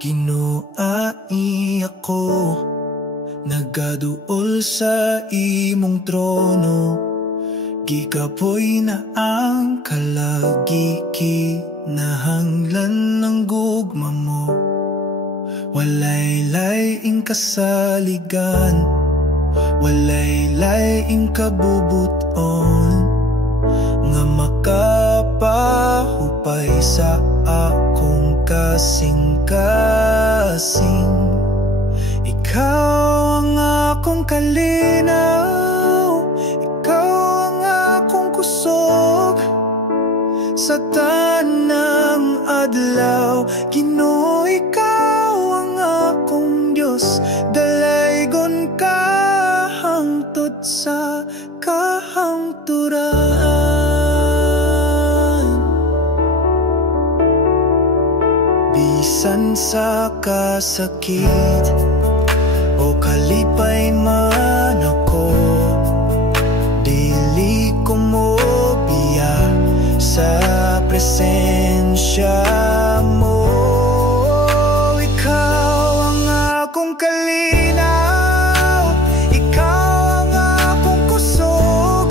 Ginuai ako, nagaduol sa imong trono. Gikapoy na ang kalagi, kinahanglan ng gugma mo. Walay laing kasaligan, walay laing kabubuton, nga makapahupay sa akong kasing-kasing. Ikaw ang akong kalinaw, ikaw ang akong kusog sa tanang adlaw. Ginoo, ikaw ang akong Diyos, dalaygon ka hangtod sa kahangturan. Bisan sa kasakit o kalipay man ako, dili ko mo biya sa presensya mo. Ikaw ang akong kalinaw, ikaw ang akong kusog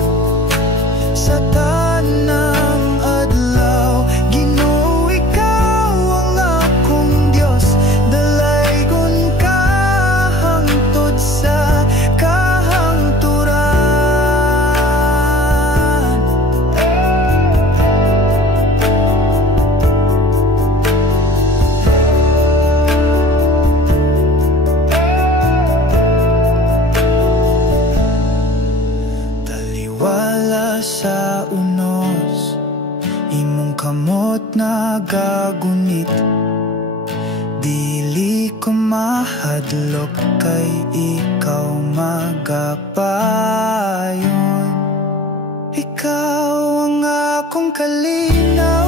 sa tanang adlaw. Ginoo, ikaw ang akong Diyos, dalaygon ka hangtod sa kahangturan. Taliwala sa unos, imong kamot na gagunit. Dili ko mahadlok kay ikaw magapayon. Ikaw ang akong kalinaw,